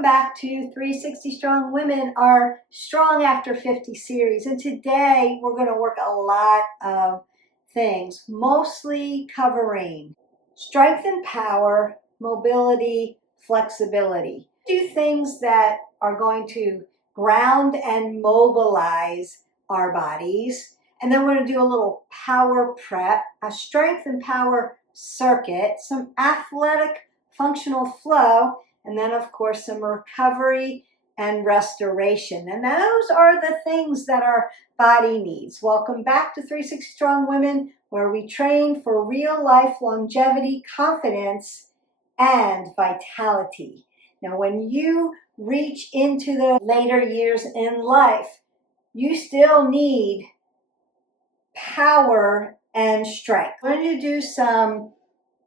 Welcome back to 360 Strong Women, our Strong After 50 series. And today we're going to work a lot of things, mostly covering strength and power, mobility, flexibility. Do things that are going to ground and mobilize our bodies. And then we're going to do a little power prep, a strength and power circuit, some athletic functional flow, and then of course some recovery and restoration. And those are the things that our body needs. Welcome back to 360 Strong Women, where we train for real life longevity, confidence, and vitality. Now, when you reach into the later years in life, you still need power and strength. We're going to do some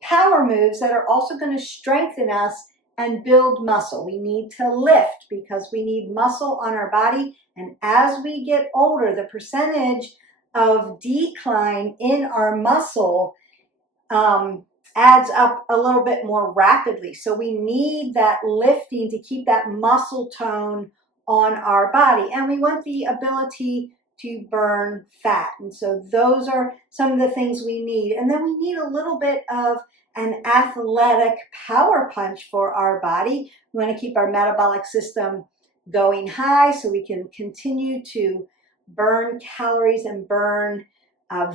power moves that are also going to strengthen us and build muscle. We need to lift because we need muscle on our body. And as we get older, the percentage of decline in our muscle adds up a little bit more rapidly. So we need that lifting to keep that muscle tone on our body. And we want the ability to burn fat. And so those are some of the things we need. And then we need a little bit of an athletic power punch for our body. We want to keep our metabolic system going high so we can continue to burn calories and burn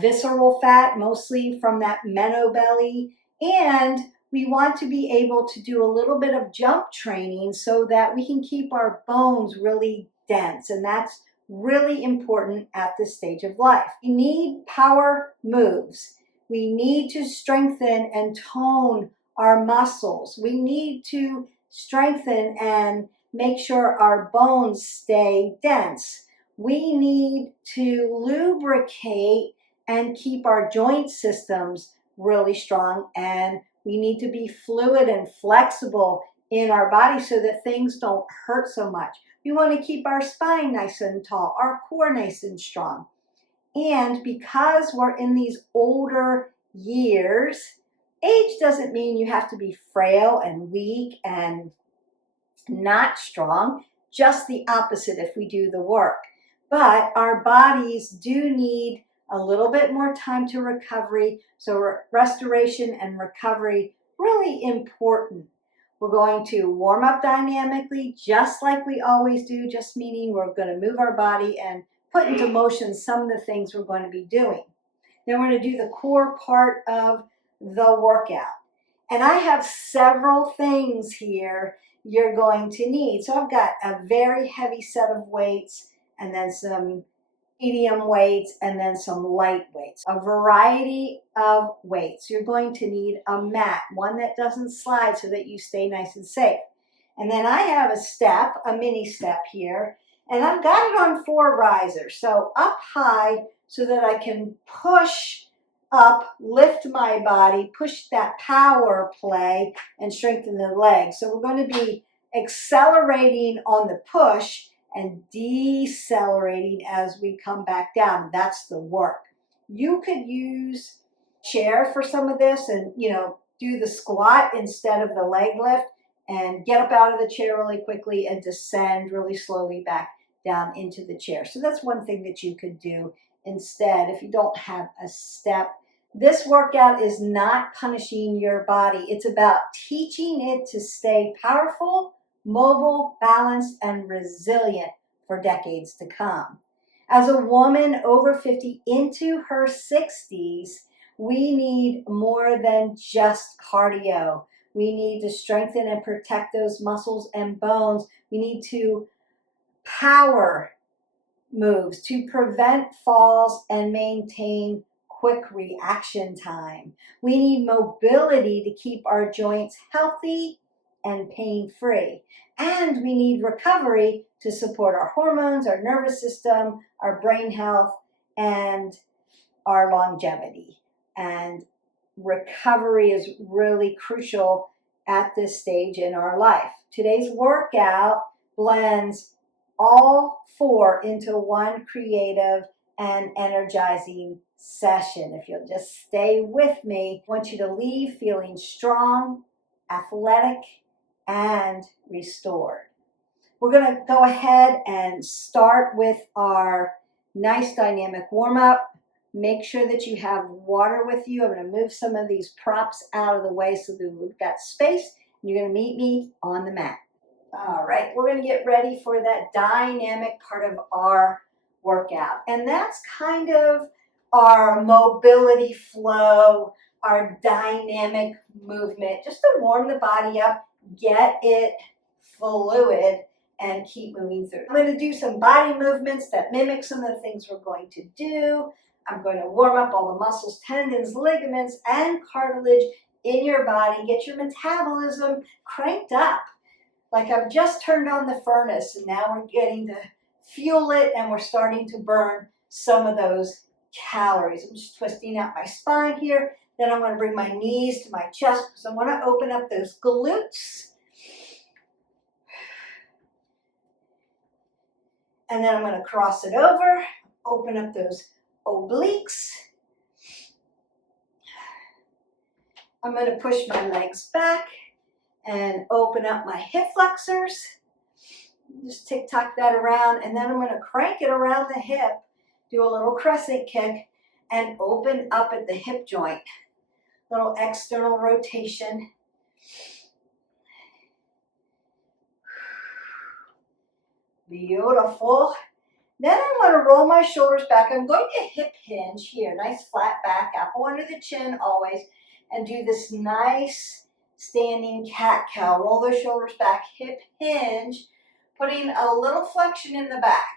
visceral fat, mostly from that menobelly. And we want to be able to do a little bit of jump training so that we can keep our bones really dense. And that's really important at this stage of life. We need power moves. We need to strengthen and tone our muscles. We need to strengthen and make sure our bones stay dense. We need to lubricate and keep our joint systems really strong. And we need to be fluid and flexible in our body so that things don't hurt so much. We want to keep our spine nice and tall, our core nice and strong. And because we're in these older years, age doesn't mean you have to be frail and weak and not strong, just the opposite if we do the work. But our bodies do need a little bit more time to recovery, so restoration and recovery, really important. We're going to warm up dynamically, just like we always do, just meaning we're going to move our body and put into motion some of the things we're going to be doing. Then we're going to do the core part of the workout. And I have several things here you're going to need. So I've got a very heavy set of weights, and then some medium weights, and then some light weights. A variety of weights. You're going to need a mat, one that doesn't slide so that you stay nice and safe. And then I have a step, a mini step here, and I've got it on 4 risers. So up high so that I can push up, lift my body, push that power play, and strengthen the legs. So we're going to be accelerating on the push and decelerating as we come back down. That's the work. You could use chair for some of this and, do the squat instead of the leg lift and get up out of the chair really quickly and descend really slowly back down into the chair. So that's one thing that you could do instead if you don't have a step. This workout is not punishing your body. It's about teaching it to stay powerful, mobile, balanced, and resilient for decades to come. As a woman over 50 into her 60s, we need more than just cardio. We need to strengthen and protect those muscles and bones. We need to power moves to prevent falls and maintain quick reaction time. We need mobility to keep our joints healthy and pain-free. And we need recovery to support our hormones, our nervous system, our brain health, and our longevity. And recovery is really crucial at this stage in our life. Today's workout blends all 4 into one creative and energizing session. If you'll just stay with me, I want you to leave feeling strong, athletic, and restored. We're gonna go ahead and start with our nice dynamic warm-up. Make sure that you have water with you. I'm gonna move some of these props out of the way so that we've got space. And you're gonna meet me on the mat. All right, we're gonna get ready for that dynamic part of our workout. And that's kind of our mobility flow, our dynamic movement, just to warm the body up, get it fluid, and keep moving through. I'm going to do some body movements that mimic some of the things we're going to do. I'm going to warm up all the muscles, tendons, ligaments, and cartilage in your body. Get your metabolism cranked up. Like I've just turned on the furnace and now we're getting to fuel it and we're starting to burn some of those calories. I'm just twisting out my spine here. Then I'm going to bring my knees to my chest because I want to open up those glutes. And then I'm going to cross it over, open up those obliques. I'm going to push my legs back and open up my hip flexors. Just tick-tock that around, and then I'm going to crank it around the hip, do a little crescent kick, and open up at the hip joint. Little external rotation. Beautiful. Then I'm going to roll my shoulders back. I'm going to hip hinge here. Nice flat back, apple under the chin always. And do this nice standing cat-cow. Roll those shoulders back, hip hinge, putting a little flexion in the back.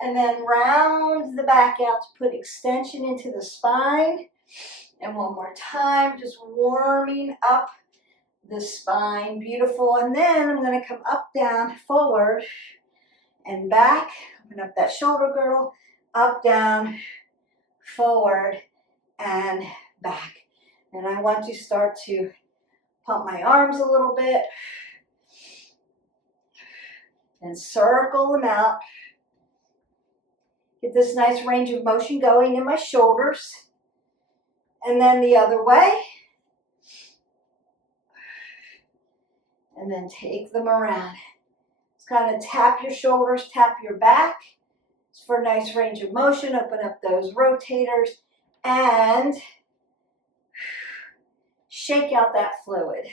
And then round the back out to put extension into the spine. And one more time, just warming up the spine. Beautiful. And then I'm going to come up, down, forward, and back. Open up that shoulder girdle, up, down, forward, and back. And I want to start to pump my arms a little bit and circle them out. Get this nice range of motion going in my shoulders. And then the other way. And then take them around. Just kind of tap your shoulders, tap your back. It's for a nice range of motion. Open up those rotators and shake out that fluid.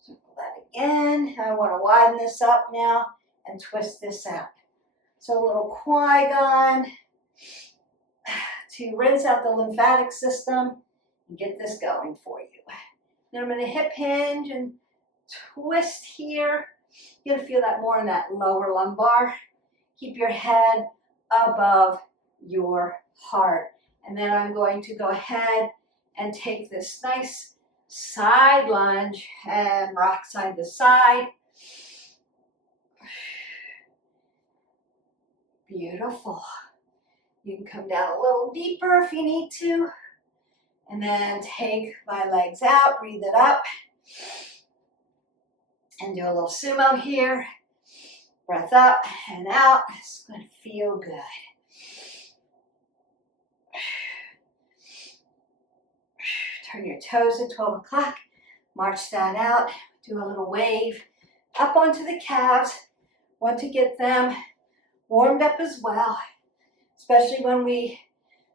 Circle that again. I want to widen this up now and twist this out. So a little Qui-Gon to rinse out the lymphatic system and get this going for you. Then I'm going to hip hinge and twist here. You're going to feel that more in that lower lumbar. Keep your head above your heart. And then I'm going to go ahead and take this nice side lunge and rock side to side. Beautiful. You can come down a little deeper if you need to. And then take my legs out, breathe it up. And do a little sumo here. Breath up and out. It's going to feel good. Turn your toes at 12 o'clock. March that out. Do a little wave up onto the calves. Want to get them warmed up as well, especially when we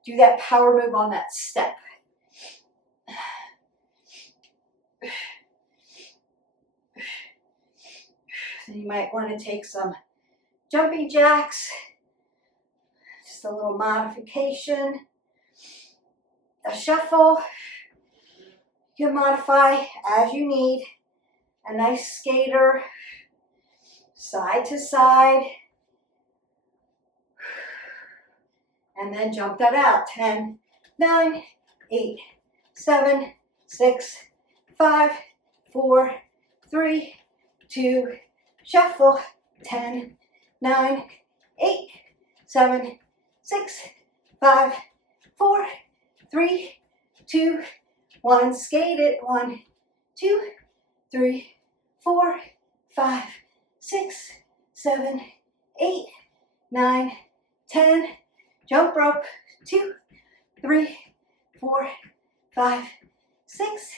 do that power move on that step. So you might want to take some jumping jacks, just a little modification, a shuffle. You can modify as you need. A nice skater, side to side. And then jump that out. 10, 9, 8, 7, 6, 5, 4, 3, 2, shuffle. 10, 9, 8, 7, 6, 5, 4, 3, 2, 1. Skate it. 1, 2, 3, 4, 5, 6, 7, 8, 9, 10. Jump rope. 2, 3, 4, 5, 6,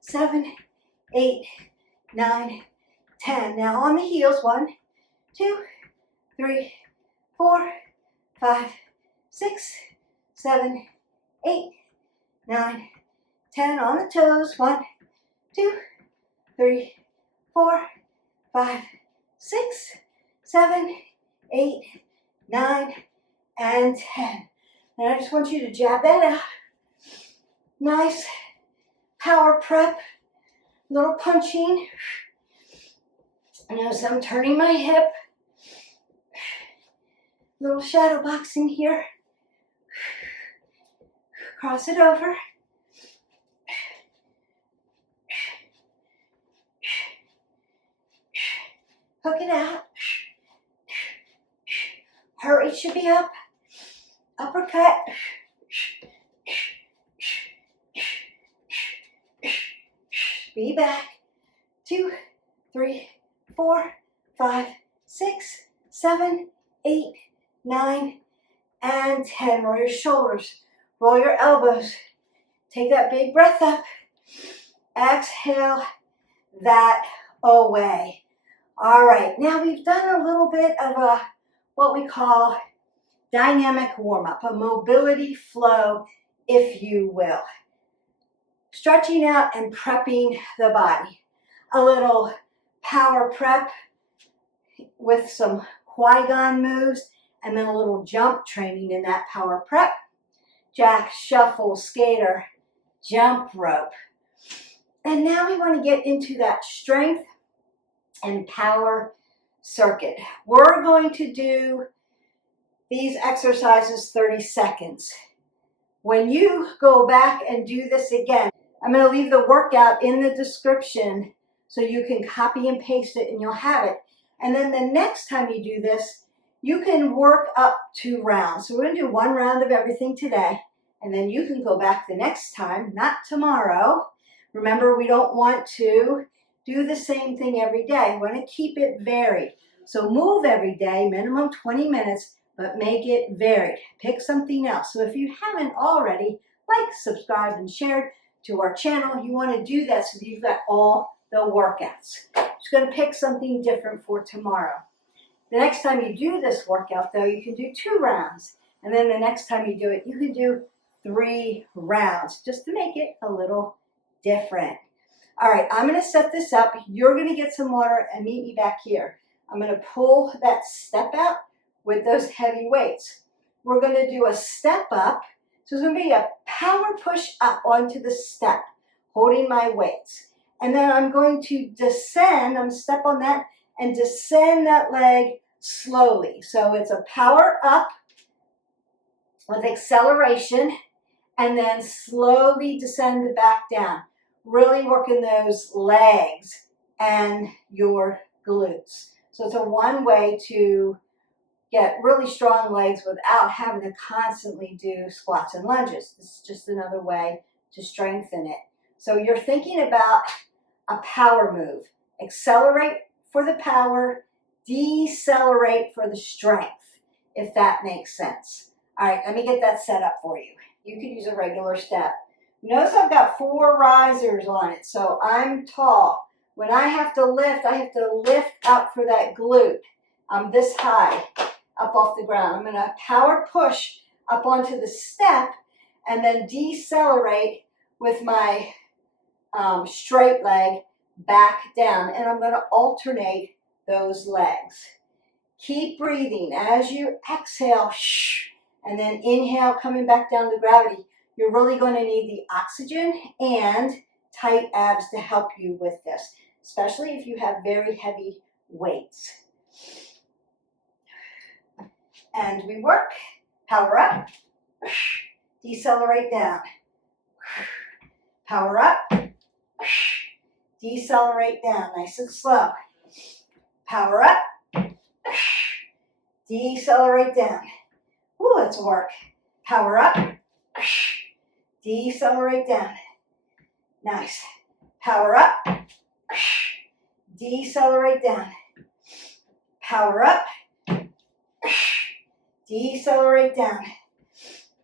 7, 8, 9, 10. Now on the heels. 1, 2, 3, 4, 5, 6, 7, 8, 9, 10. On the toes. 1, 2, 3, 4, 5, 6, 7, 8, 9, and 10. And I just want you to jab that out. Nice power prep, little punching. Notice I'm turning my hip. Little shadow boxing here. Cross it over. Hook it out. Heart rate should be up. Uppercut. Be back. 2, 3, 4, 5, 6, 7, 8, 9, and 10. Roll your shoulders. Roll your elbows. Take that big breath up. Exhale that away. All right, now we've done a little bit of a what we call dynamic warm-up, a mobility flow, if you will. Stretching out and prepping the body. A little power prep with some Qui-Gon moves, and then a little jump training in that power prep. Jack, shuffle, skater, jump rope. And now we want to get into that strength and power circuit. We're going to do these exercises 30 seconds. When you go back and do this again, I'm going to leave the workout in the description so you can copy and paste it and you'll have it. And then the next time you do this, you can work up 2 rounds. So we're going to do 1 round of everything today, and then you can go back the next time, not tomorrow. Remember, we don't want to do the same thing every day. We want to keep it varied. So move every day, minimum 20 minutes, but make it varied. Pick something else. So if you haven't already, like, subscribed, and shared to our channel, you want to do that so that you've got all the workouts. Just going to pick something different for tomorrow. The next time you do this workout, though, you can do 2 rounds. And then the next time you do it, you can do 3 rounds, just to make it a little different. All right, I'm going to set this up. You're going to get some water and meet me back here. I'm going to pull that step out with those heavy weights. We're going to do a step up. So it's going to be a power push up onto the step, holding my weights. And then I'm going to descend. I'm going to step on that and descend that leg slowly. So it's a power up with acceleration, and then slowly descend back down. Really working those legs and your glutes. So it's a one way to get really strong legs without having to constantly do squats and lunges. This is just another way to strengthen it. So you're thinking about a power move. Accelerate for the power, decelerate for the strength, if that makes sense. All right, let me get that set up for you. You can use a regular step. Notice I've got 4 risers on it, so I'm tall. When I have to lift up for that glute. I'm this high up off the ground. I'm going to power push up onto the step and then decelerate with my straight leg back down. And I'm going to alternate those legs. Keep breathing as you exhale, and then inhale, coming back down to gravity. You're really going to need the oxygen and tight abs to help you with this, especially if you have very heavy weights. And we work, power up, decelerate down. Power up, decelerate down, nice and slow. Power up, decelerate down. Ooh, let's work. Power up, decelerate down. Nice. Power up, decelerate down. Power up, decelerate down.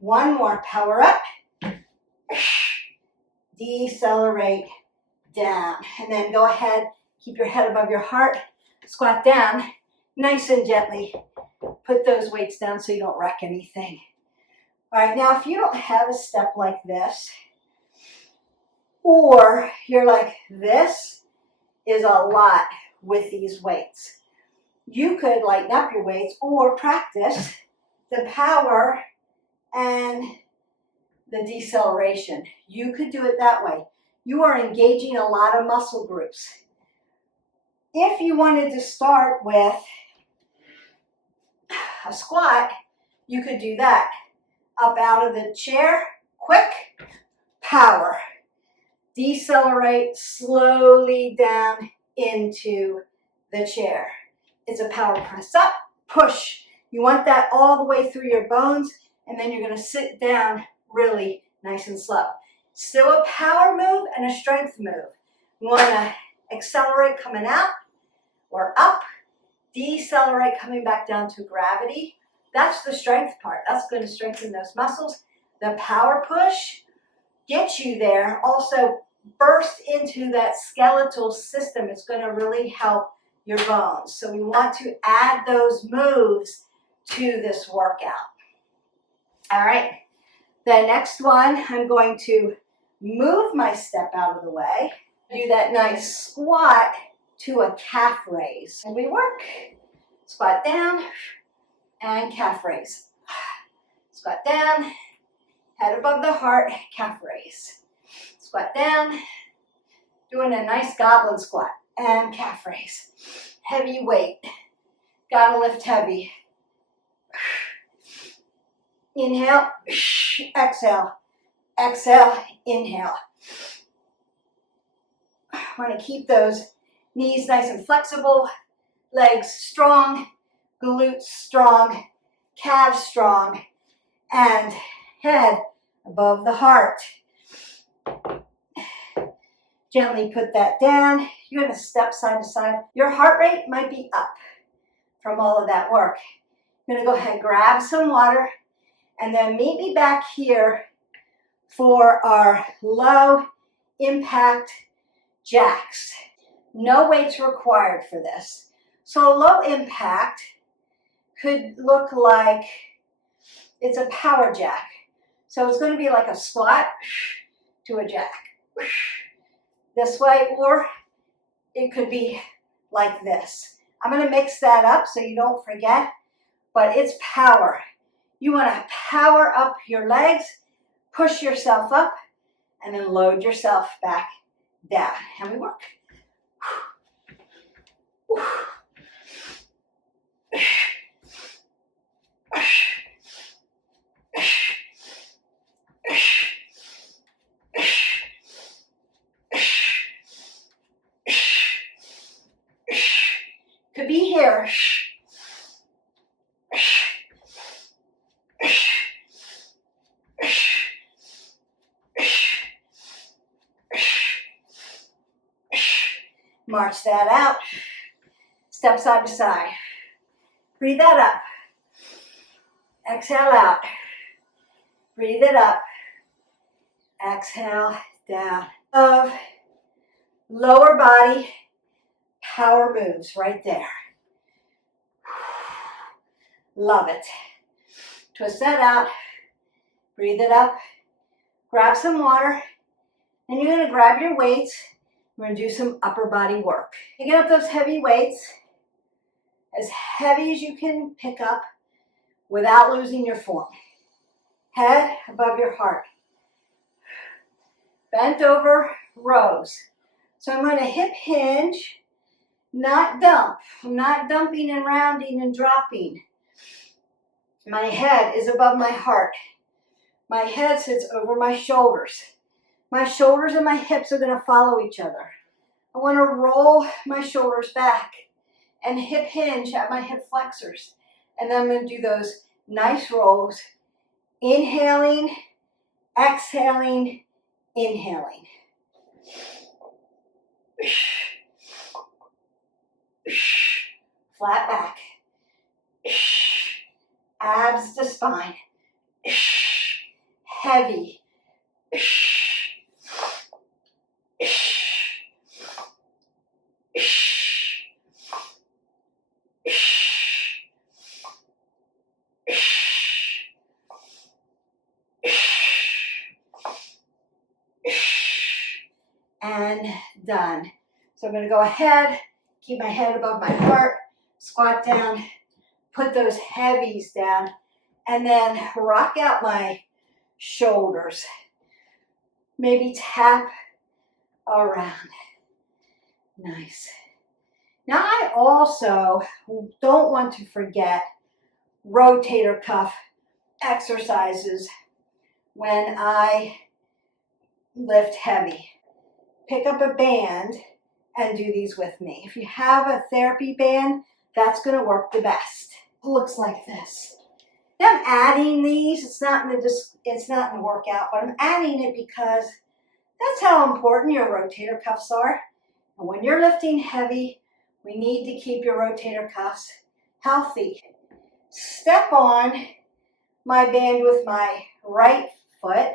One more. Power up, decelerate down. And then go ahead, keep your head above your heart, squat down, nice and gently. Put those weights down so you don't wreck anything. All right, now if you don't have a step like this, or you're like, this is a lot with these weights, you could lighten up your weights or practice the power and the deceleration. You could do it that way. You are engaging a lot of muscle groups. If you wanted to start with a squat, you could do that. Up out of the chair, quick, power. Decelerate slowly down into the chair. It's a power press up, push. You want that all the way through your bones, and then you're going to sit down really nice and slow. Still a power move and a strength move. You want to accelerate coming out or up, decelerate coming back down to gravity. That's the strength part. That's going to strengthen those muscles. The power push gets you there. Also burst into that skeletal system. It's going to really help your bones. So we want to add those moves to this workout. All right. The next one, I'm going to move my step out of the way. Do that nice squat to a calf raise. And we work. Squat down and calf raise. Squat down, head above the heart, calf raise. Squat down, doing a nice goblin squat and calf raise. Heavy weight, gotta lift heavy. Inhale, exhale, exhale, inhale. Want to keep those knees nice and flexible, legs strong, glutes strong, calves strong, and head above the heart. Gently put that down. You're going to step side to side. Your heart rate might be up from all of that work. You're going to go ahead, grab some water, and then meet me back here for our low impact jacks. No weights required for this. So low impact could look like it's a power jack. So it's going to be like a squat to a jack. This way, or it could be like this. I'm going to mix that up so you don't forget, but it's power. You want to power up your legs, push yourself up, and then load yourself back down. And we work. Could be here. March that out. Step side to side. Breathe that up. Exhale out. Breathe it up. Exhale down. Of lower body power moves right there. Love it. Twist that out. Breathe it up. Grab some water. And you're going to grab your weights. We're going to do some upper body work. Picking up those heavy weights, as heavy as you can pick up without losing your form. Head above your heart. Bent over rows. So I'm going to hip hinge, not dump. I'm not dumping and rounding and dropping. My head is above my heart. My head sits over my shoulders. My shoulders and my hips are going to follow each other. I want to roll my shoulders back and hip hinge at my hip flexors. And then I'm going to do those nice rolls. Inhaling, exhaling, inhaling. Flat back. Abs to spine. Heavy. And done. So I'm going to go ahead, keep my head above my heart, squat down, put those heavies down, and then rock out my shoulders. Maybe tap around. Nice. Now I also don't want to forget rotator cuff exercises when I lift heavy. Pick up a band and do these with me. If you have a therapy band, that's going to work the best. It looks like this. Now I'm adding these. It's not in the workout, but I'm adding it because that's how important your rotator cuffs are. And when you're lifting heavy, we need to keep your rotator cuffs healthy. Step on my band with my right foot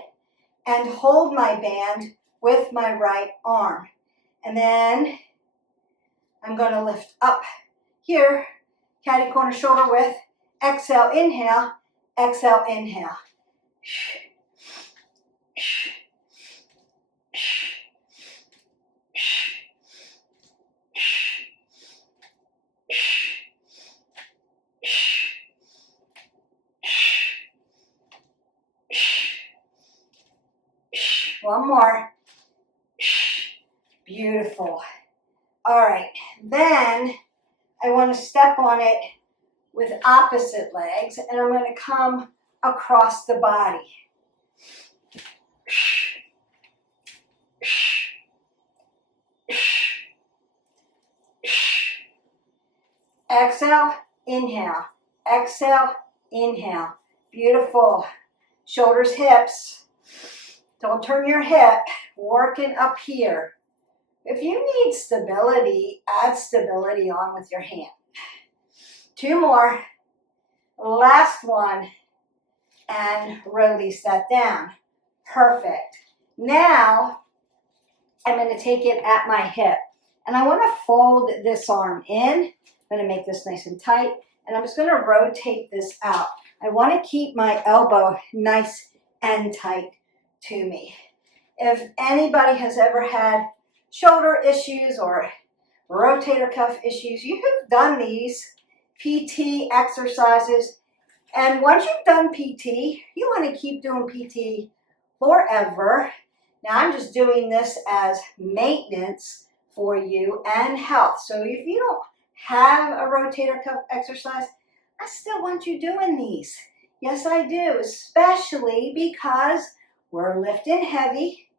and hold my band with my right arm. And then I'm going to lift up here, catty corner shoulder width. Exhale, inhale, exhale, inhale. One more. Beautiful. All right, then I want to step on it with opposite legs, and I'm going to come across the body. Exhale, inhale. Exhale, inhale. Beautiful. Shoulders, hips. Don't turn your hip. Working up here. If you need stability, add stability on with your hand. Two more. Last one. And release that down. Perfect. Now, I'm going to take it at my hip. And I want to fold this arm in. I'm going to make this nice and tight. And I'm just going to rotate this out. I want to keep my elbow nice and tight to me. If anybody has ever had shoulder issues or rotator cuff issues, you have done these PT exercises. And once you've done PT, you want to keep doing PT forever. Now I'm just doing this as maintenance for you and health. So if you don't have a rotator cuff exercise, I still want you doing these. Yes, I do, especially because we're lifting heavy,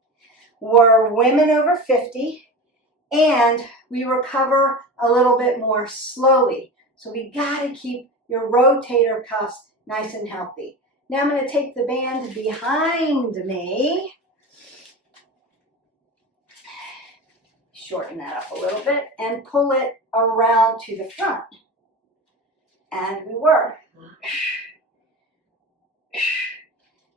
we're women over 50, and we recover a little bit more slowly. So we gotta keep your rotator cuffs nice and healthy. Now I'm gonna take the band behind me. Shorten that up a little bit and pull it around to the front. And we work.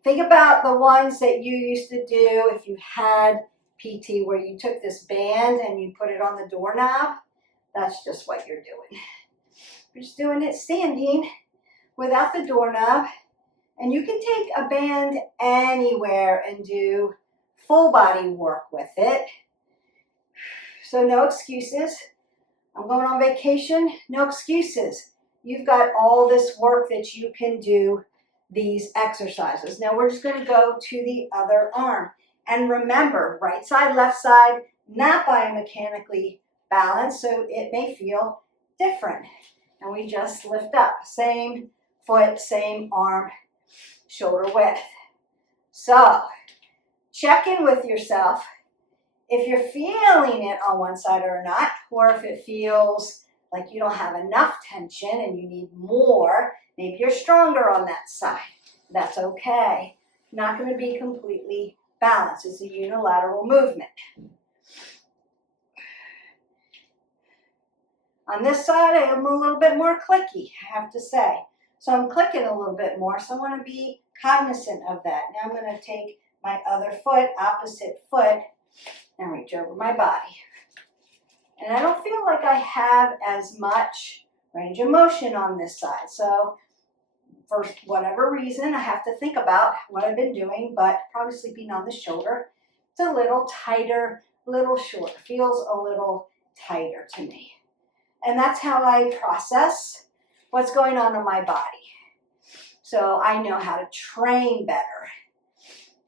Think about the ones that you used to do if you had PT, where you took this band and you put it on the doorknob. That's just what you're doing. You're just doing it standing without the doorknob. And you can take a band anywhere and do full body work with it. So no excuses. I'm going on vacation, no excuses. You've got all this work that you can do these exercises. Now we're just going to go to the other arm. And remember, right side, left side, not biomechanically balanced, so it may feel different. And we just lift up. Same foot, same arm, shoulder width. So check in with yourself. If you're feeling it on one side or not, or if it feels like you don't have enough tension and you need more, maybe you're stronger on that side. That's okay. Not going to be completely balanced. It's a unilateral movement. On this side, I am a little bit more clicky, I have to say. So I'm clicking a little bit more, so I want to be cognizant of that. Now I'm going to take my other foot, opposite foot, and reach over my body. And I don't feel like I have as much range of motion on this side. So for whatever reason, I have to think about what I've been doing, but probably sleeping on the shoulder. It's a little tighter, a little shorter, feels a little tighter to me. And that's how I process what's going on in my body. So I know how to train better.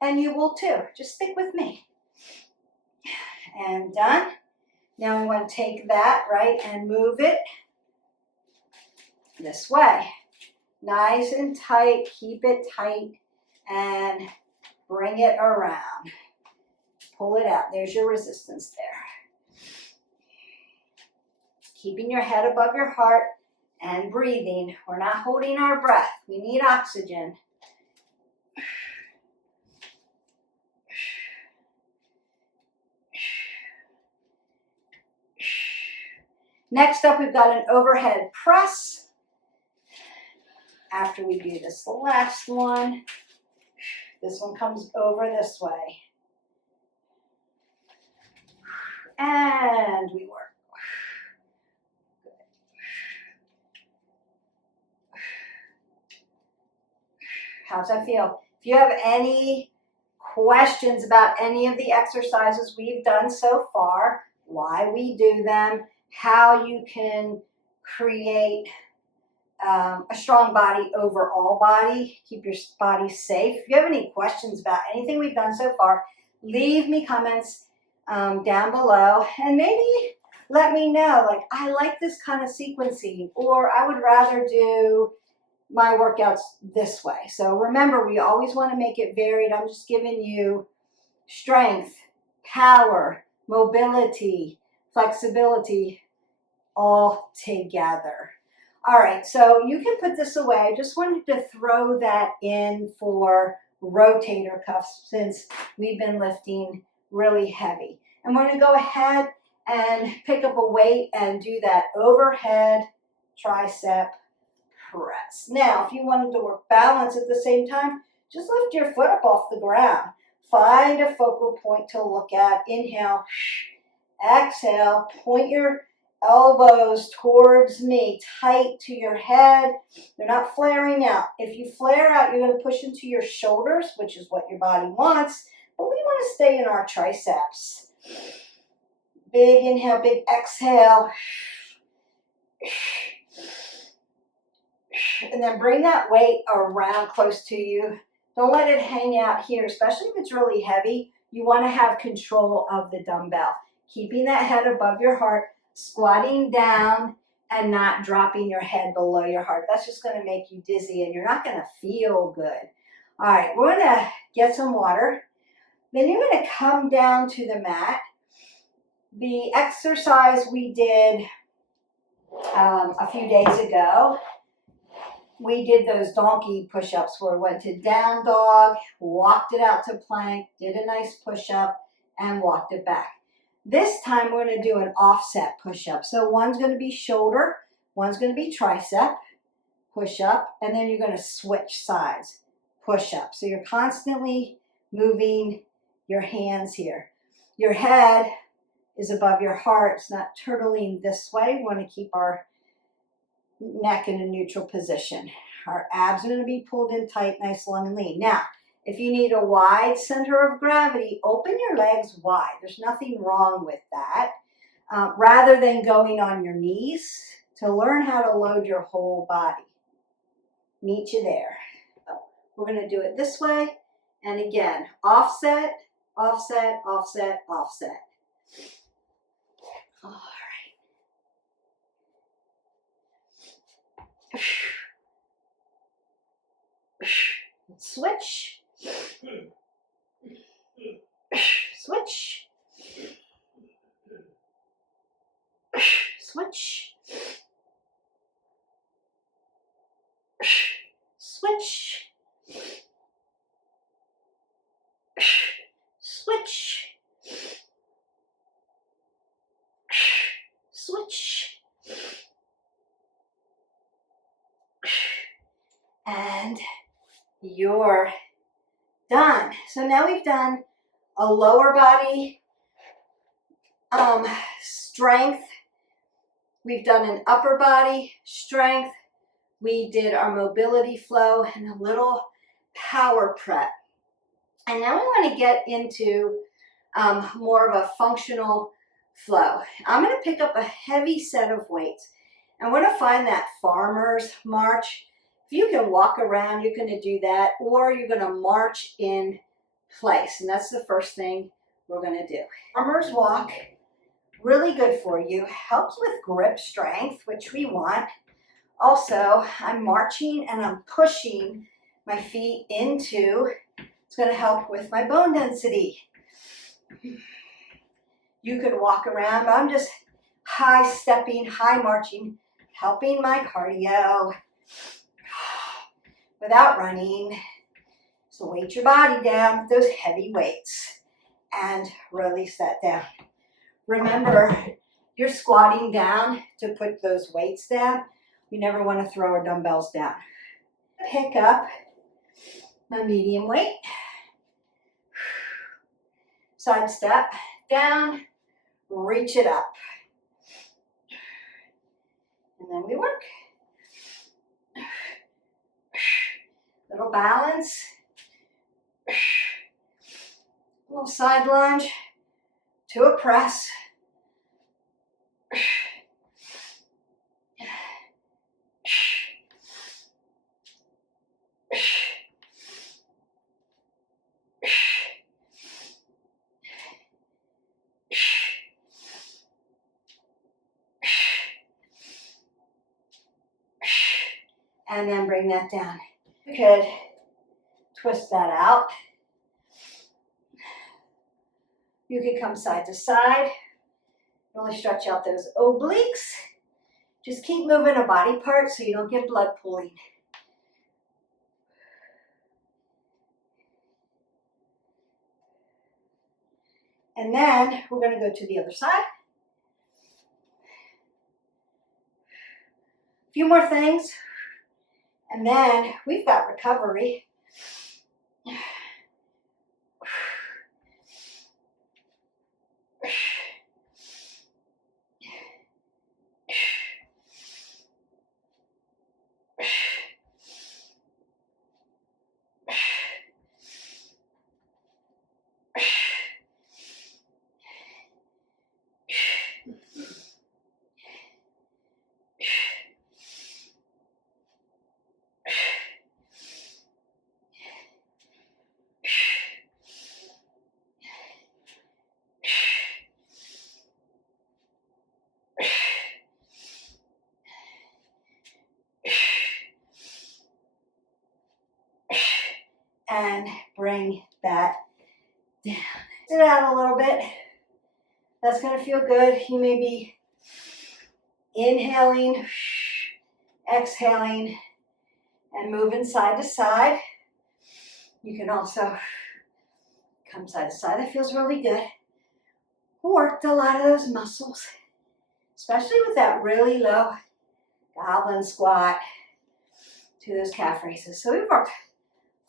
And you will too. Just stick with me. And done. Now we want to take that, right, and move it this way. Nice and tight. Keep it tight and bring it around. Pull it out. There's your resistance there. Keeping your head above your heart and breathing. We're not holding our breath. We need oxygen. Next up, we've got an overhead press. After we do this last one, this one comes over this way. And we work. How's that feel? If you have any questions about any of the exercises we've done so far, why we do them, how you can create a strong body, overall body, keep your body safe. If you have any questions about anything we've done so far, leave me comments down below and maybe let me know, like, I like this kind of sequencing, or I would rather do my workouts this way. So remember, we always want to make it varied. I'm just giving you strength, power, mobility, flexibility, all together. All right, so you can put this away. I just wanted to throw that in for rotator cuffs since we've been lifting really heavy. And we're going to go ahead and pick up a weight and do that overhead tricep press. Now, if you wanted to work balance at the same time, just lift your foot up off the ground. Find a focal point to look at. Inhale, exhale, point your elbows towards me, tight to your head. They're not flaring out. If you flare out, you're going to push into your shoulders, which is what your body wants, but we want to stay in our triceps. Big inhale, big exhale. And then bring that weight around close to you. Don't let it hang out here, especially if it's really heavy. You want to have control of the dumbbell. Keeping that head above your heart, squatting down and not dropping your head below your heart. That's just going to make you dizzy and you're not going to feel good. All right, we're going to get some water. Then you're going to come down to the mat. The exercise we did a few days ago, we did those donkey push-ups where we went to down dog, walked it out to plank, did a nice push-up, and walked it back. This time we're going to do an offset push-up. So one's going to be shoulder, one's going to be tricep, push-up, and then you're going to switch sides, push-up. So you're constantly moving your hands here. Your head is above your heart. It's not turtling this way. We want to keep our neck in a neutral position. Our abs are going to be pulled in tight, nice, long, and lean. Now, if you need a wide center of gravity, open your legs wide. There's nothing wrong with that. Rather than going on your knees, to learn how to load your whole body. Meet you there. We're going to do it this way. And again, offset, offset, offset, offset. All right. Switch. Switch. Switch. Switch. Switch. Switch. And you're done. So now we've done a lower body strength. We've done an upper body strength. We did our mobility flow and a little power prep. And now we want to get into more of a functional flow. I'm going to pick up a heavy set of weights. And we're going to find that farmer's march. If you can walk around, you're going to do that, or you're going to march in place. And that's the first thing we're going to do. Farmer's walk, really good for you. Helps with grip strength, which we want. Also, I'm marching and I'm pushing my feet into, it's going to help with my bone density. You could walk around, but I'm just high stepping, high marching, helping my cardio without running. So weight your body down with those heavy weights and release that down. Remember, you're squatting down to put those weights down. You never want to throw our dumbbells down. Pick up my medium weight. Side step down, reach it up. And then we work. Little balance. Little side lunge to a press. And then bring that down. You could twist that out. You could come side to side. Really stretch out those obliques. Just keep moving a body part so you don't get blood pooling. And then we're going to go to the other side. A few more things. And then we've got recovery. And bring that down. Sit out a little bit. That's going to feel good. You may be inhaling, exhaling, and moving side to side. You can also come side to side. That feels really good. Worked a lot of those muscles, especially with that really low goblin squat to those calf raises. So we've worked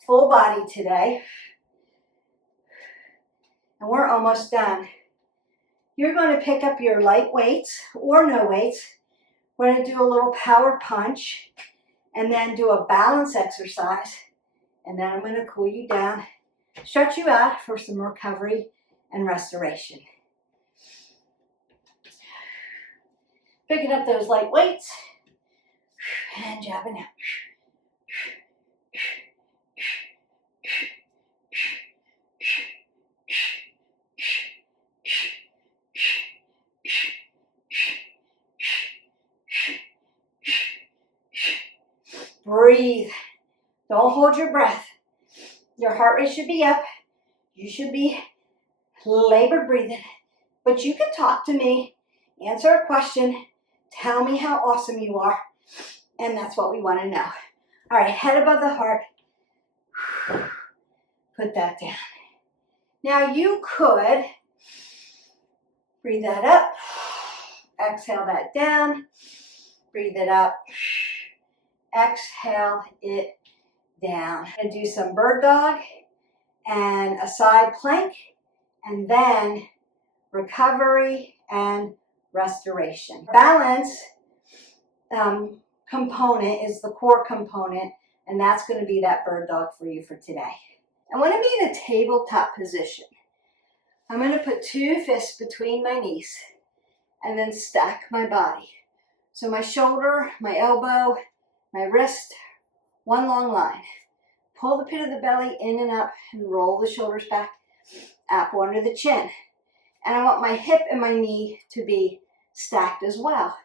full body today. And we're almost done. You're going to pick up your light weights or no weights. We're going to do a little power punch and then do a balance exercise. And then I'm going to cool you down, stretch you out for some recovery and restoration. Picking up those light weights and jabbing out. Breathe. Don't hold your breath. Your heart rate should be up. You should be labored breathing. But you can talk to me, answer a question, tell me how awesome you are. And that's what we want to know. All right, head above the heart. Put that down. Now you could breathe that up. Exhale that down. Breathe it up. Exhale it down. And do some bird dog and a side plank, and then recovery and restoration. Balance component is the core component, and that's going to be that bird dog for you for today. I want to be in a tabletop position. I'm going to put 2 fists between my knees and then stack my body. So my shoulder, my elbow, my wrist, one long line. Pull the pit of the belly in and up and roll the shoulders back, apple under the chin. And I want my hip and my knee to be stacked as well.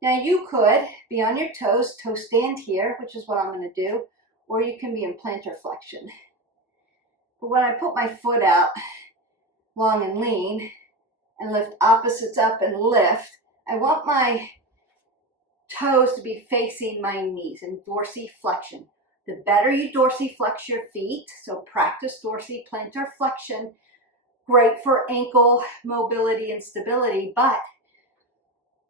Now you could be on your toes, toe stand here, which is what I'm going to do, or you can be in plantar flexion. But when I put my foot out long and lean and lift opposites up and lift, I want my toes to be facing my knees in dorsiflexion. The better you dorsiflex your feet, so practice dorsiplantar flexion, great for ankle mobility and stability, but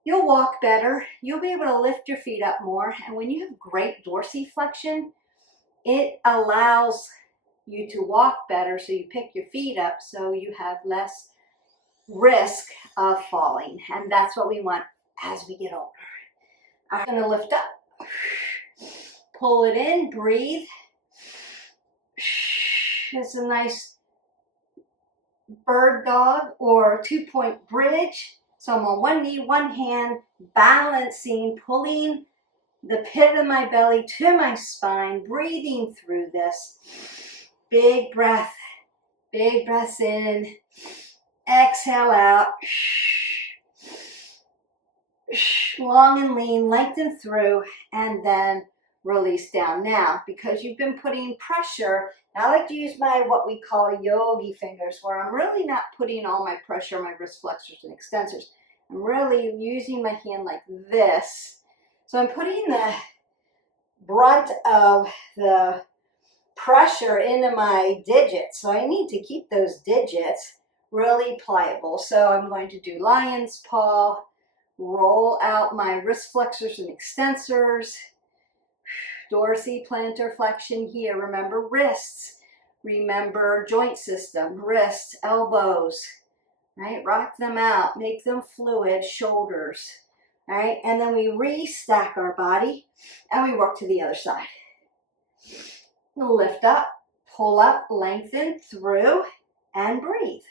you'll walk better, you'll be able to lift your feet up more, and when you have great dorsiflexion, it allows you to walk better, so you pick your feet up so you have less risk of falling, and that's what we want as we get older. I'm going to lift up, pull it in, breathe. It's a nice bird dog or 2-point bridge. So I'm on one knee, one hand, balancing, pulling the pit of my belly to my spine, breathing through this. Big breaths in, exhale out. Long and lean, lengthen through, and then release down. Now, because you've been putting pressure, I like to use my what we call yogi fingers, where I'm really not putting all my pressure on my wrist flexors and extensors. I'm really using my hand like this. So I'm putting the brunt of the pressure into my digits. So I need to keep those digits really pliable. So I'm going to do lion's paw, roll out my wrist flexors and extensors, dorsiplantar flexion here. Remember wrists, remember joint system, wrists, elbows, right? Rock them out, make them fluid, shoulders, all right? And then we restack our body and we work to the other side. Lift up, pull up, lengthen through, and breathe.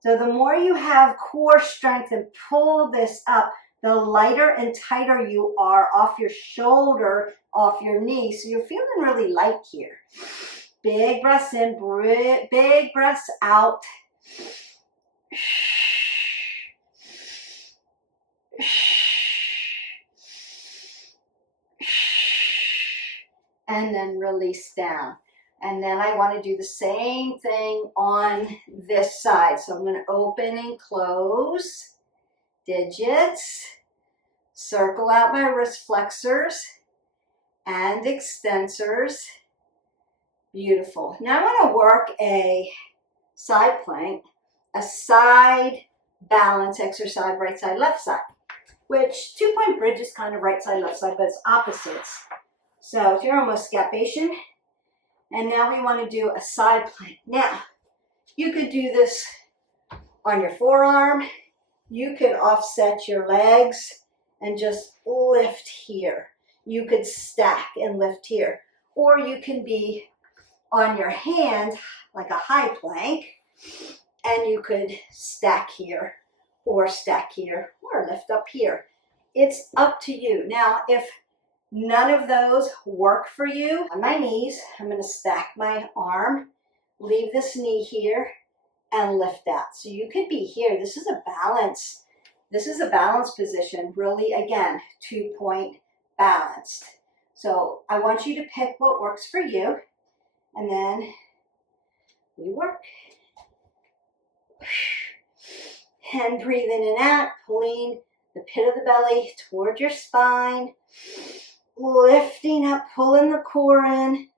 So the more you have core strength and pull this up, the lighter and tighter you are off your shoulder, off your knee. So you're feeling really light here. Big breaths in, big breaths out. And then release down. And then I want to do the same thing on this side. So I'm going to open and close digits, circle out my wrist flexors and extensors. Beautiful. Now I want to work a side plank, a side balance exercise, right side, left side, which 2-point bridge is kind of right side, left side, but it's opposites. So if you're almost scapation, and now we want to do a side plank. Now, you could do this on your forearm. You could offset your legs and just lift here. You could stack and lift here. Or you can be on your hand like a high plank, and you could stack here, or lift up here. It's up to you. Now, if none of those work for you, on my knees, I'm going to stack my arm, leave this knee here, and lift out. So you could be here. This is a balance. This is a balanced position, really, again, 2-point balanced. So I want you to pick what works for you, and then we work. And breathe in and out, pulling the pit of the belly toward your spine, lifting up, pulling the core in.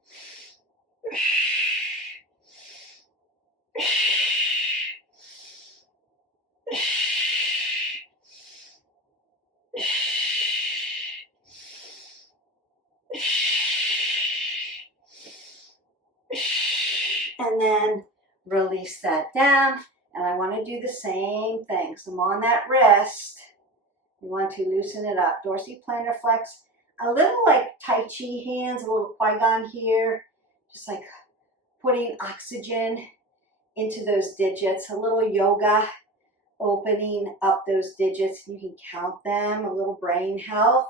And then release that down, And I want to do the same thing. So I'm on that wrist. You want to loosen it up. Dorsiplantar flex. A little like Tai Chi hands, a little Qui-Gon here. Just like putting oxygen into those digits. A little yoga, opening up those digits. You can count them. A little brain health.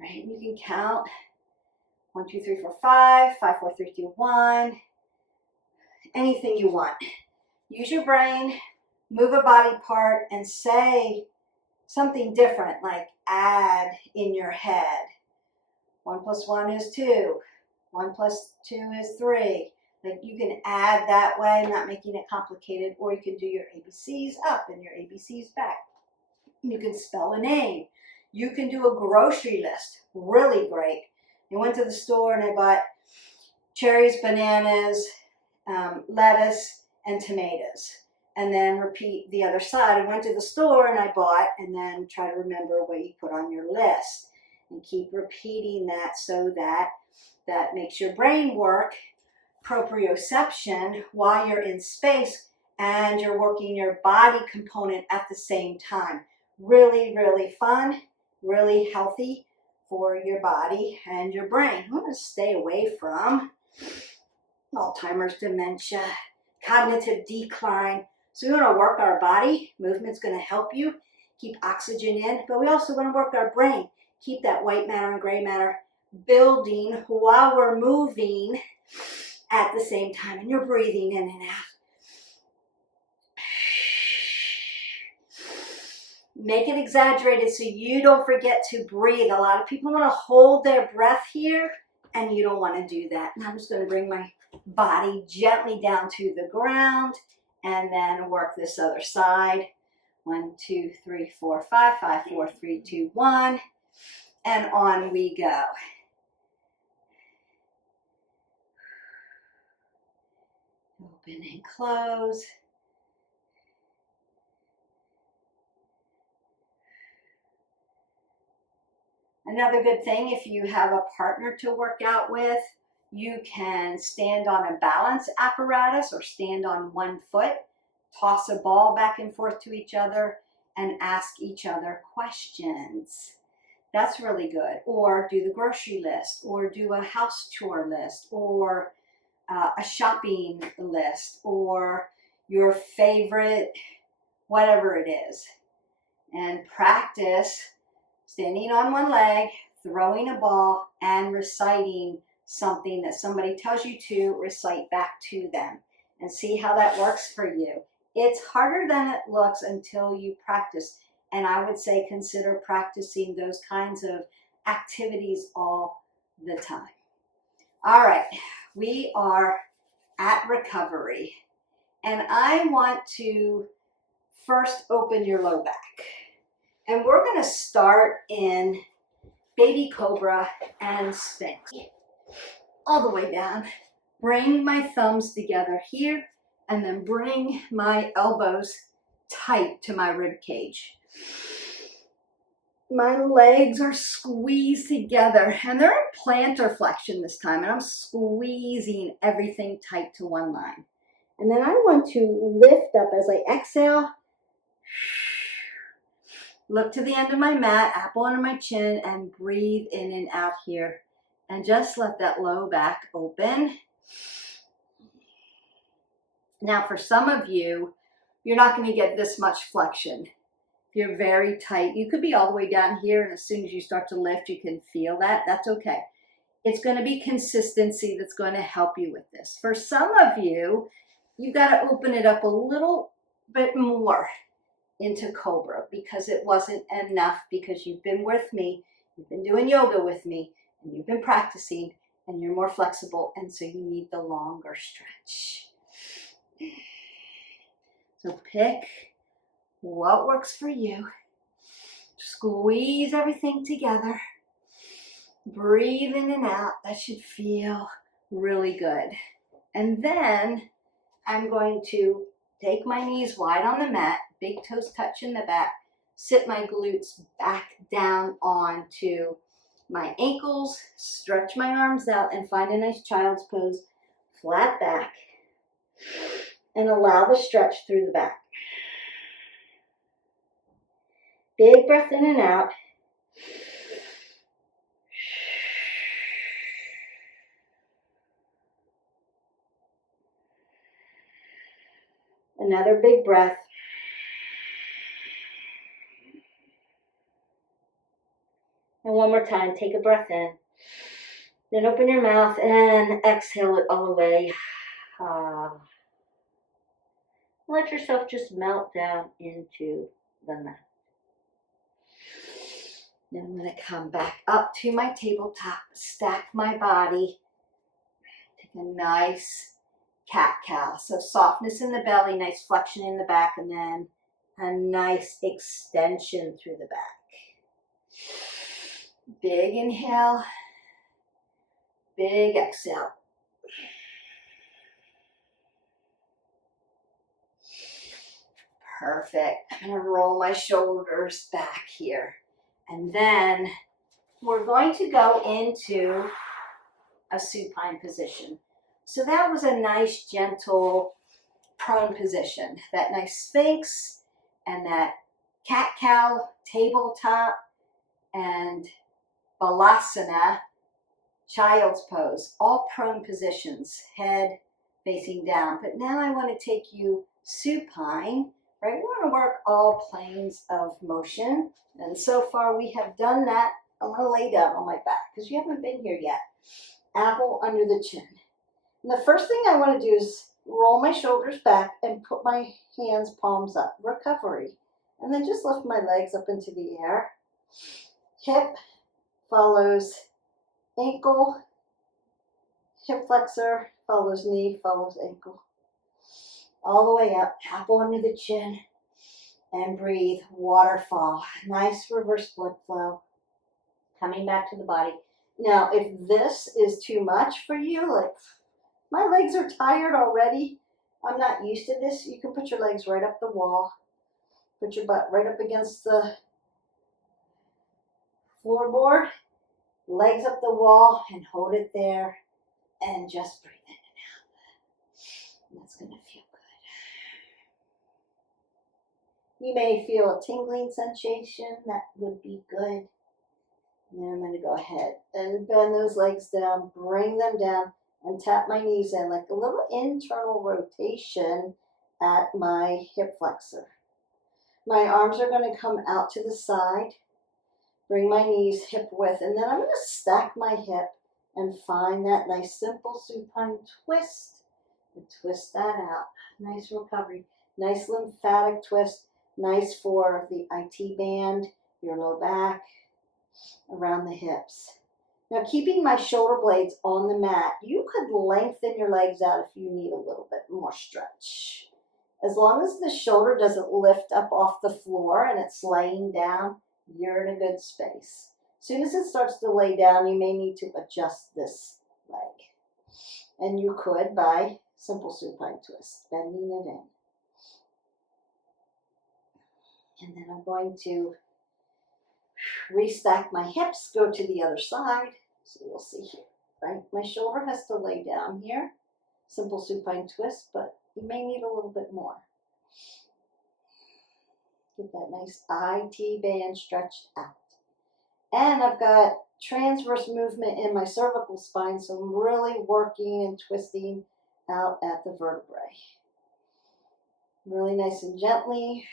Right, you can count 1, 2, 3, 4, 5, 5, 4, 3, 2, 1. Anything you want. Use your brain, move a body part, and say something different, like add in your head. 1 plus 1 is 2. 1 plus 2 is 3. Like you can add that way, not making it complicated, or you can do your ABCs up and your ABCs back. You can spell a name. You can do a grocery list. Really great. I went to the store and I bought cherries, bananas, lettuce, and tomatoes. And then repeat the other side. I went to the store and I bought, and then try to remember what you put on your list. And keep repeating that so that makes your brain work. Proprioception while you're in space and you're working your body component at the same time. Really, really fun. Really healthy for your body and your brain. We want to stay away from Alzheimer's, dementia, cognitive decline. So we want to work our body. Movement's going to help you keep oxygen in, but we also want to work our brain. Keep that white matter and gray matter building while we're moving at the same time. And you're breathing in and out. Make it exaggerated so you don't forget to breathe. A lot of people want to hold their breath here, and you don't want to do that. And I'm just going to bring my body gently down to the ground and then work this other side. 1, 2, 3, 4, 5, 5, 4, 3, 2, 1. And on we go. Open and close. Another good thing, if you have a partner to work out with, you can stand on a balance apparatus or stand on one foot, toss a ball back and forth to each other, and ask each other questions. That's really good. Or do the grocery list, or do a house chore list, or a shopping list, or your favorite, whatever it is. And practice standing on one leg, throwing a ball, and reciting something that somebody tells you to recite back to them. And see how that works for you. It's harder than it looks until you practice. And I would say consider practicing those kinds of activities all the time. All right, we are at recovery. And I want to first open your low back. And we're going to start in baby cobra and sphinx. All the way down. Bring my thumbs together here, and then bring my elbows tight to my rib cage. My legs are squeezed together, and they're in plantar flexion this time, and I'm squeezing everything tight to one line. And then I want to lift up as I exhale. Look to the end of my mat, apple under my chin, and breathe in and out here. And just let that low back open. Now, for some of you, you're not going to get this much flexion. If you're very tight, you could be all the way down here, and as soon as you start to lift, you can feel that. That's okay. It's going to be consistency that's going to help you with this. For some of you, you've got to open it up a little bit more into cobra, because it wasn't enough, because you've been with me, you've been doing yoga with me, and you've been practicing, and you're more flexible, and so you need the longer stretch. So pick what works for you. Squeeze everything together. Breathe in and out. That should feel really good. And then I'm going to take my knees wide on the mat, big toes touching the back, sit my glutes back down onto my ankles, stretch my arms out, and find a nice child's pose, flat back. And allow the stretch through the back. Big breath in and out. Another big breath. And one more time, take a breath in. Then open your mouth and exhale it all the way. Let yourself just melt down into the mat. Then I'm going to come back up to my tabletop, stack my body. Take a nice cat-cow. So softness in the belly, nice flexion in the back, and then a nice extension through the back. Big inhale, big exhale. Perfect. I'm going to roll my shoulders back here. And then we're going to go into a supine position. So that was a nice, gentle, prone position. That nice sphinx and that cat-cow, tabletop, and balasana, child's pose, all prone positions, head facing down. But now I want to take you supine, right? We want to work all planes of motion. And so far we have done that. I'm going to lay down on my back because you haven't been here yet. Apple under the chin. And the first thing I want to do is roll my shoulders back and put my hands palms up. Recovery. And then just lift my legs up into the air. Hip follows ankle. Hip flexor follows knee, follows ankle. All the way up. Apple under the chin. And breathe. Waterfall. Nice reverse blood flow. Coming back to the body. Now, if this is too much for you, like my legs are tired already, I'm not used to this, you can put your legs right up the wall. Put your butt right up against the floorboard, legs up the wall, and hold it there, and just breathe in and out. And that's going to feel good. You may feel a tingling sensation, that would be good. And then I'm going to go ahead and bend those legs down, bring them down, and tap my knees in like a little internal rotation at my hip flexor. My arms are going to come out to the side, bring my knees hip width, and then I'm going to stack my hip and find that nice simple supine twist and twist that out. Nice recovery, nice lymphatic twist, nice for the IT band, your low back, around the hips. Now, keeping my shoulder blades on the mat, you could lengthen your legs out if you need a little bit more stretch. As long as the shoulder doesn't lift up off the floor and it's laying down, you're in a good space. As soon as it starts to lay down, you may need to adjust this leg. And you could by simple supine twist, bending it in. And then I'm going to restack my hips, go to the other side. So you'll see here, right? My shoulder has to lay down here. Simple supine twist, but you may need a little bit more. Get that nice IT band stretched out. And I've got transverse movement in my cervical spine, so I'm really working and twisting out at the vertebrae. Really nice and gently.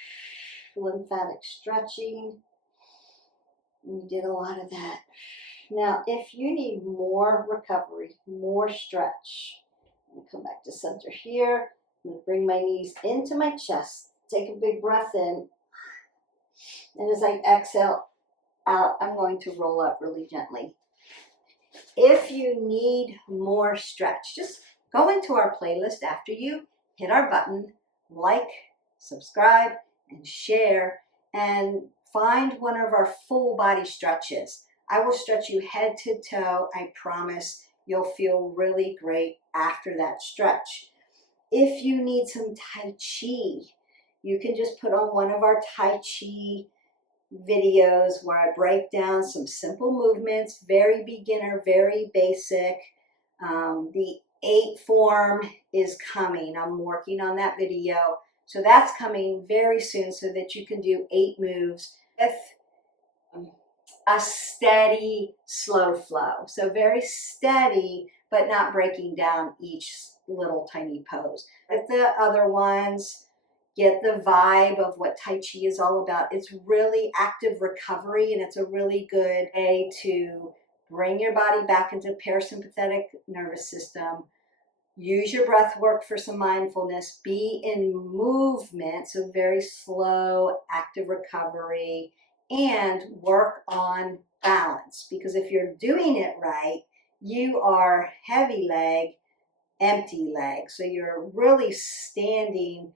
Lymphatic stretching. We did a lot of that. Now, if you need more recovery, more stretch, I'm going to come back to center here. I'm going to bring my knees into my chest. Take a big breath in. And as I exhale out, I'm going to roll up really gently. If you need more stretch, just go into our playlist after you hit our button, like, subscribe, and share, and find one of our full body stretches. I will stretch you head to toe. I promise you'll feel really great after that stretch. If you need some Tai Chi, you can just put on one of our Tai Chi videos where I break down some simple movements, very beginner, very basic. The 8 form is coming. I'm working on that video. So that's coming very soon so that you can do 8 moves with a steady, slow flow. So very steady, but not breaking down each little tiny pose. With the other ones, get the vibe of what Tai Chi is all about. It's really active recovery, and it's a really good way to bring your body back into parasympathetic nervous system. Use your breath work for some mindfulness. Be in movement, so very slow, active recovery, and work on balance. Because if you're doing it right, you are heavy leg, empty leg. So you're really standing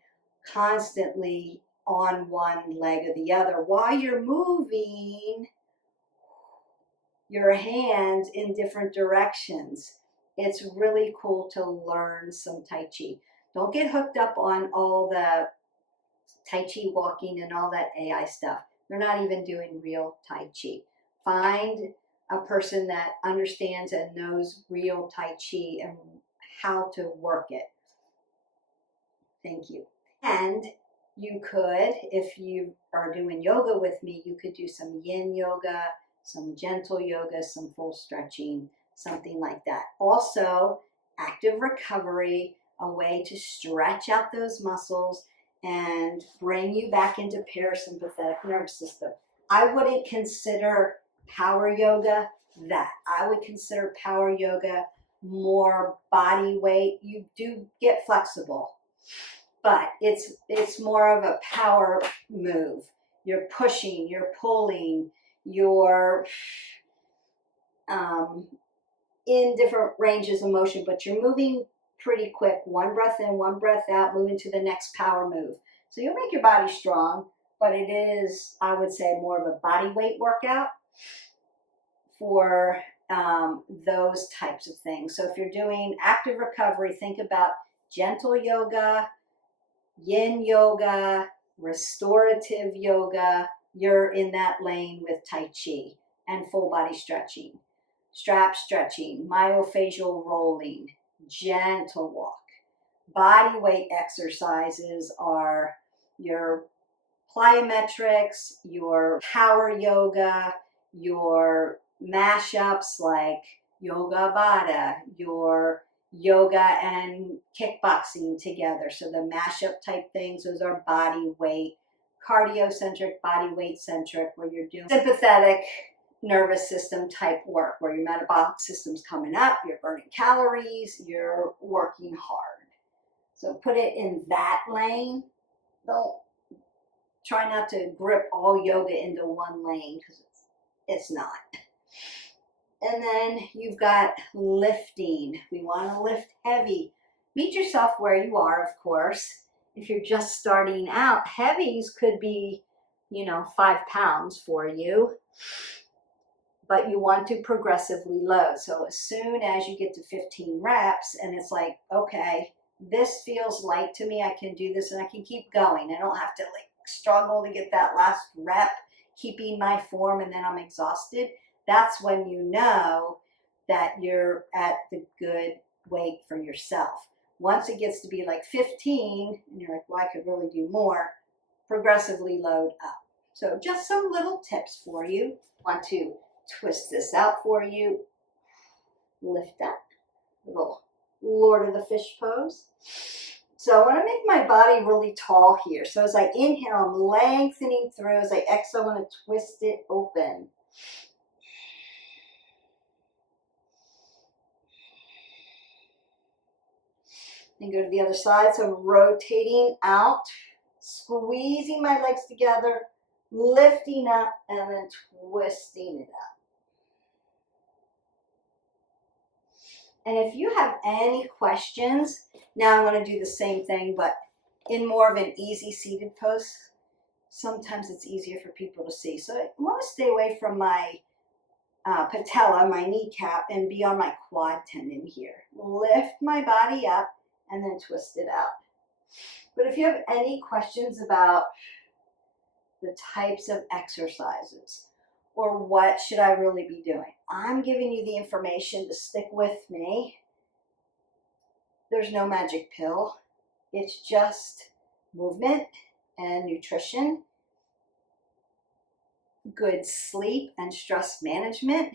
constantly on one leg or the other while you're moving your hands in different directions. It's really cool to learn some Tai Chi. Don't get hooked up on all the Tai Chi walking and all that AI stuff. They're not even doing real Tai Chi. Find a person that understands and knows real Tai Chi and how to work it. Thank you. And you could, if you are doing yoga with me, you could do some yin yoga, some gentle yoga, some full stretching, something like that. Also, active recovery, a way to stretch out those muscles and bring you back into parasympathetic nervous system. I wouldn't consider power yoga that. I would consider power yoga more body weight. You do get flexible, but it's more of a power move. You're pushing, you're pulling, you're in different ranges of motion, but you're moving pretty quick. One breath in, one breath out, moving to the next power move. So you'll make your body strong, but it is, I would say, more of a body weight workout for those types of things. So if you're doing active recovery, think about gentle yoga, yin yoga, restorative yoga. You're in that lane with Tai Chi, and full body stretching, strap stretching, myofascial rolling, gentle walk. Body weight exercises are your plyometrics, your power yoga, your mashups like yoga bada, your yoga and kickboxing together. So the mashup type things, those are body weight, cardio-centric, body weight centric, where you're doing sympathetic nervous system type work, where your metabolic system's coming up, you're burning calories, you're working hard. So put it in that lane. Don't try not to grip all yoga into one lane, because it's not. And then you've got lifting. We want to lift heavy. Meet yourself where you are, of course. If you're just starting out, heavies could be, 5 pounds for you, but you want to progressively load. So as soon as you get to 15 reps and it's like, okay, this feels light to me, I can do this and I can keep going. I don't have to struggle to get that last rep, keeping my form, and then I'm exhausted. That's when you know that you're at the good weight for yourself. Once it gets to be like 15, and you're like, well, I could really do more, progressively load up. So just some little tips for you. Want to twist this out for you. Lift up. Little Lord of the Fish pose. So I want to make my body really tall here. So as I inhale, I'm lengthening through. As I exhale, I want to twist it open. And go to the other side. So I'm rotating out, squeezing my legs together, lifting up, and then twisting it up. And if you have any questions, now I want to do the same thing, but in more of an easy seated pose. Sometimes it's easier for people to see. So I want to stay away from my patella, my kneecap, and be on my quad tendon here. Lift my body up and then twist it out. But if you have any questions about the types of exercises or what should I really be doing, I'm giving you the information to stick with me There's no magic pill. It's just movement and nutrition, good sleep and stress management.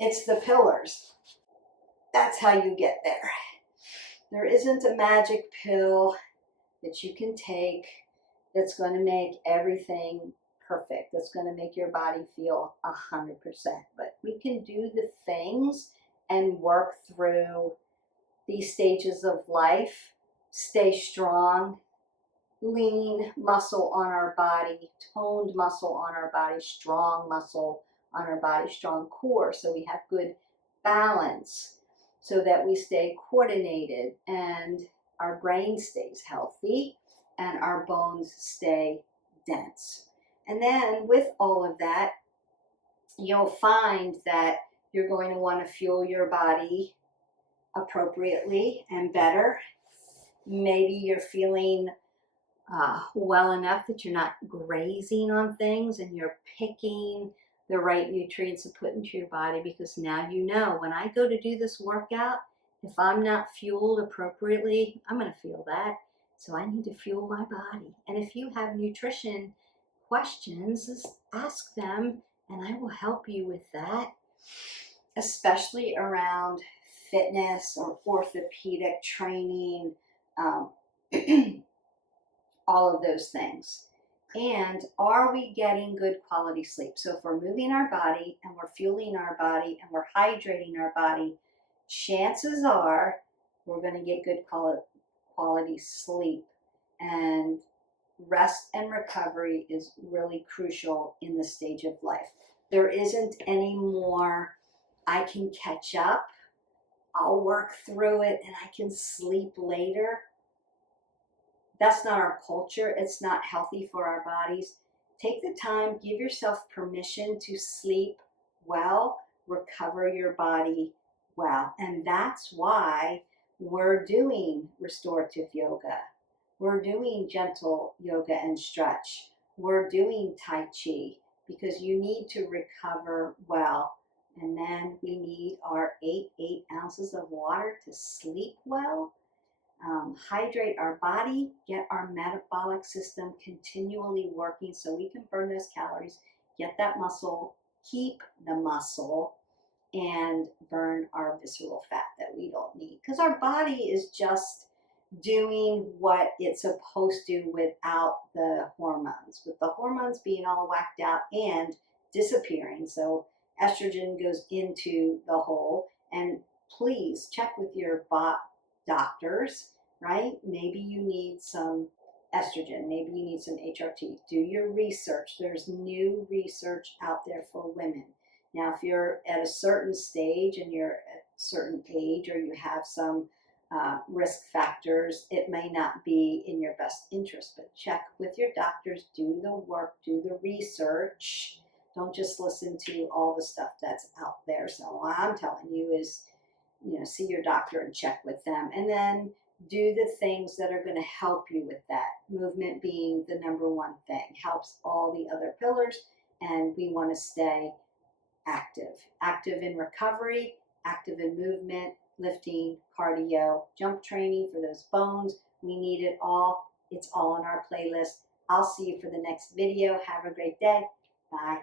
It's the pillars. That's how you get there. There isn't a magic pill that you can take that's going to make everything perfect, that's going to make your body feel 100%. But we can do the things and work through these stages of life, stay strong, lean muscle on our body, toned muscle on our body, strong muscle on our body, strong core, so we have good balance, so that we stay coordinated and our brain stays healthy and our bones stay dense. And then with all of that, you'll find that you're going to want to fuel your body appropriately and better. Maybe you're feeling well enough that you're not grazing on things and you're picking the right nutrients to put into your body, because now you know when I go to do this workout, if I'm not fueled appropriately, I'm going to feel that. So I need to fuel my body. And if you have nutrition questions, just ask them and I will help you with that, especially around fitness or orthopedic training, all of those things. And are we getting good quality sleep? So if we're moving our body and we're fueling our body and we're hydrating our body, chances are we're going to get good quality sleep. And rest and recovery is really crucial in this stage of life. There isn't any more, I can catch up, I'll work through it, and I can sleep later. That's not our culture. It's not healthy for our bodies. Take the time, give yourself permission to sleep well, recover your body well. And that's why we're doing restorative yoga. We're doing gentle yoga and stretch. We're doing Tai Chi, because you need to recover well. And then we need our 8 ounces of water to sleep well. Hydrate our body, get our metabolic system continually working so we can burn those calories, get that muscle, keep the muscle, and burn our visceral fat that we don't need. Because our body is just doing what it's supposed to without the hormones, with the hormones being all whacked out and disappearing. So estrogen goes into the hole, and please check with your doctors, right? Maybe you need some estrogen, maybe you need some HRT. Do your research. There's new research out there for women. Now, if you're at a certain stage and you're at a certain age, or you have some risk factors, it may not be in your best interest, but check with your doctors, do the work, do the research. Don't just listen to all the stuff that's out there. So what I'm telling you is, see your doctor and check with them, and then do the things that are going to help you with that. Movement being the number one thing, helps all the other pillars, and we want to stay active in recovery, active in movement, lifting, cardio, jump training for those bones. We need it all. It's all on our playlist. I'll see you for the next video. Have a great day. Bye.